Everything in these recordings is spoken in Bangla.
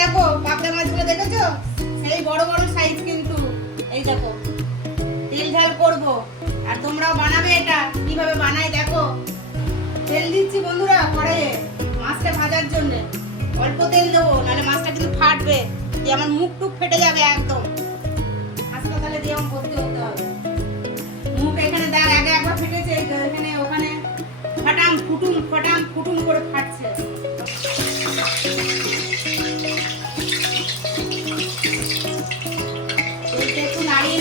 দেখো, পাবদা মাছগুলো দেখেছ? সেই বড় বড় সাইজ কিন্তু। এই দেখো, তেল ঝাল করব। আর তোমরাও বানাবে এটা। কীভাবে বানায় দেখো। তেল দিচ্ছি বন্ধুরা কড়াইয়ে, মাছটা ভাজার জন্য। অল্প তেল দেবো, নাহলে মাছটা কিন্তু ফাটবে। দিয়ে আমার মুখ টুক ফেটে যাবে একদম। হাসপাতালে দিয়ে করতে একটু নাড়িয়ে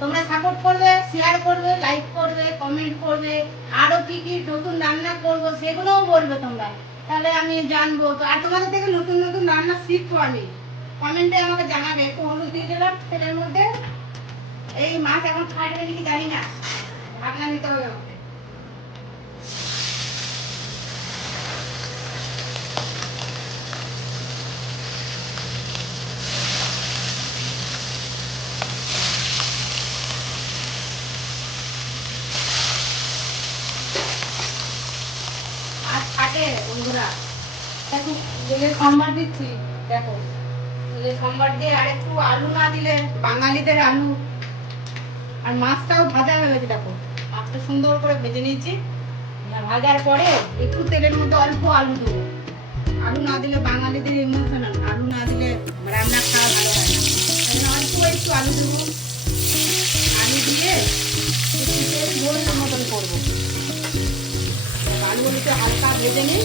তোমরা সাপোর্ট করবে শেয়ার করবে লাইক করবে কমেন্ট করবে, আরও কি কি নতুন রান্না করব সেগুলোও বলবে তোমরা। তাহলে আমি জানব। তো আর তোমাদের থেকে নতুন নতুন রান্না শিখব আমি। কমেন্টে আমাকে জানাবে একটু হলুদ দিয়ে দিলাম তেলের মধ্যে। এই মাছ এখন ফাটবে নাকি জানি না, ভাবনা নিতে হবে বন্ধুরা। দিচ্ছি, দেখো। সম্বার দিয়ে আর একটু আলু না দিলে বাঙালিদের আলু আর মাছটাও ভাজা হয়ে গেছে, দেখো। মাছটা সুন্দর করে ভেজে নিয়েছি। ভাজার পরে একটু তেলের মধ্যে অল্প আলু দেবো। আলু না দিলে বাঙালিদের ইমোশনাল আলু না দিলে রান্না খাওয়া ভালো হয় না। অল্প একটু আলু দেবো। আলু দিয়ে মতন করব। আলুগুলো একটু হালকা ভেজে নিই।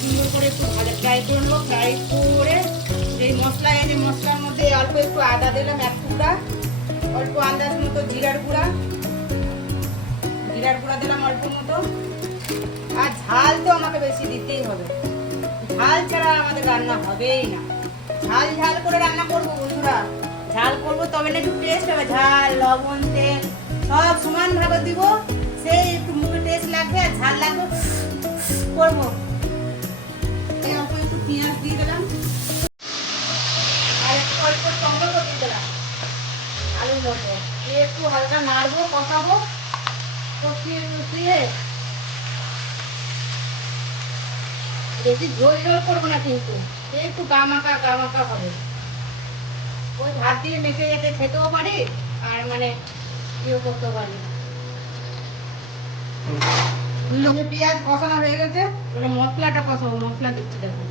সুন্দর করে একটু ভাজা ফ্রাই করে নেব। ফ্রাই করে মশলা এনে মশলার মধ্যে অল্প একটু আদা দিলাম এক টুকরা, অল্প আন্দাজ মতো জিরার গুঁড়া। জিরার গুঁড়া দিলাম অল্প মতো। আর ঝাল তো আমাকে বেশি দিতেই হবে। ঝাল ছাড়া আমাদের রান্না হবেই না। ঝাল ঝাল করে রান্না করব বন্ধুরা। ঝাল করব তবে না একটু টেস্ট হবে। ঝাল, লবণ, তেল, সব সমান ভাবে দিব। সেই একটু মুখে টেস্ট লাগবে আর ঝাল লাগবে। করব। অল্প একটু পেঁয়াজ দিয়ে দিলাম আর একটু অল্প টমেটো দিয়ে দিলাম আলুর মতো দিয়ে একটু হালকা নাড়বো কষাবো কষিয়ে কষিয়ে বেশি ঝোল ঝোল করব না কিন্তু। একটু গামাকা গামাকা হবে। ওই ভাত দিয়ে মেখে যেতে খেতেও পারি আর মানে ইয়ে করতেও পারি। পেঁয়াজ কষানো হয়ে গেছে? এবার মশলাটা কষাবো মশলা দিচ্ছি দেখো।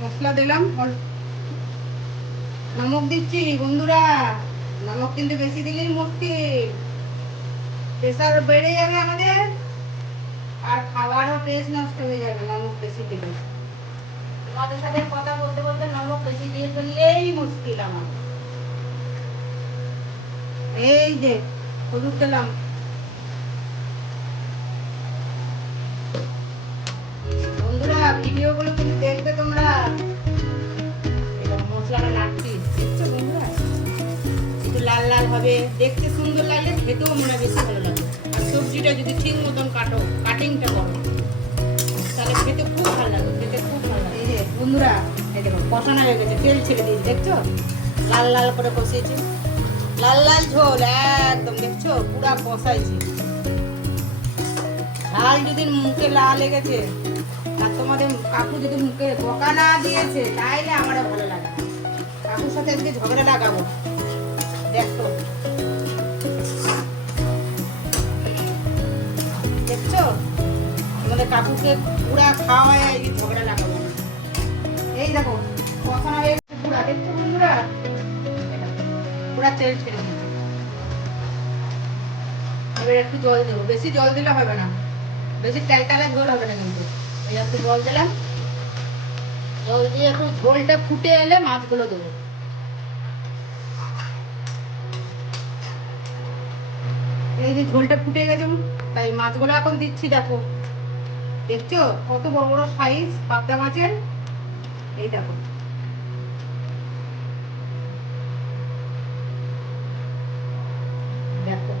মশলা দিলাম নমক দিচ্ছি বন্ধুরা। নমক কিন্তু বেশি দিলেই মুশকিল। প্রেশার বেড়ে যাবে আমাদের। আর টেস্ট নষ্ট হয়ে যাবে নমক বেশি দিলে তোমাদের সাথে কথা বলতে বলতে নমক বেশি দিয়ে ফেললেই মুশকিল আমার। এই যে, হলুদ দিলাম বন্ধুরা, ভিডিওগুলো কিন্তু দেখবে তোমরা। মশলাটা নাড়ছি। দেখছ বন্ধুরা? একটু লাল লাল হবে। দেখতে সুন্দর লাগলে খেতেও মনে বেশি ভালো লাগে আর সবজিটা যদি ঠিক মতন কাটো কাটিংটা করো, তাহলে খেতে খুব ভালো লাগে খেতে খুব ভালো লাগে এই যে বন্ধুরা, এই দেখো, কষানো হয়ে গেছে, তেল ছেড়ে দিয়েছি, দেখছ? লাল লাল করে কষিয়েছি। লাল লাল ঝোল, একদম, দেখছ? পুরা কষাইছি। ঝাল যদি মুখে লাল লেগেছে, আর তোমাদের কাকু যদি মুখে বকা না দিয়েছে, তাইলে আমারও ভালো লাগে কাকুর সাথে আজকে ঝগড়া লাগাবো। দেখো। কাকুকে পুরা খাওয়ায় এই ঝগড়া লাগাবো এই দেখো পুরা, দেখছ বন্ধুরা? পুরা তেল ছেড়ে এবার একটু জল দেবো। বেশি জল দিলে হবে না। বেশি ঝোল হবে না কিন্তু। এই একটু জল দিলাম। জল দিয়ে একটু ঝোলটা ফুটে এলে মাছগুলো দেবো। এই যে ঝোলটা ফুটে গেছে, তাই মাছগুলো এখন দিচ্ছি, দেখো। দেখছ? কত বড় বড় সাইজ পাবদা মাছের? এই দেখো।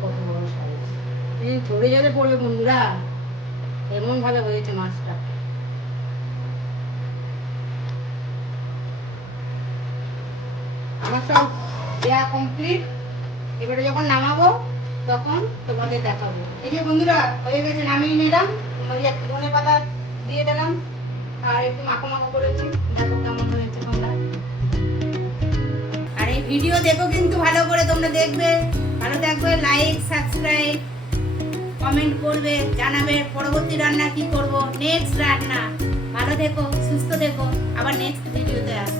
কত বড় সাইজ পড়বে বন্ধুরা। হয়েছে আমার সব দেয়া কমপ্লিট এবারে যখন নামাবো, তখন তোমাদের দেখাবো। এই যে বন্ধুরা, হয়ে গেছে নামিয়ে নিলাম। ওই একটু ধনে পাতা দিয়ে দিলাম। আর একটু মাখো মাখো করেছি দেখো কেমন হয়েছে তোমরা। আর এই ভিডিও দেখো কিন্তু ভালো করে তোমরা দেখবে। ভালো থাকবে লাইক সাবস্ক্রাইব কমেন্ট করবে, জানাবে, পরবর্তী রান্না কি করব নেক্সট রান্না। ভালো থেকো, সুস্থ থেকো। আবার নেক্সট ভিডিওতে আসব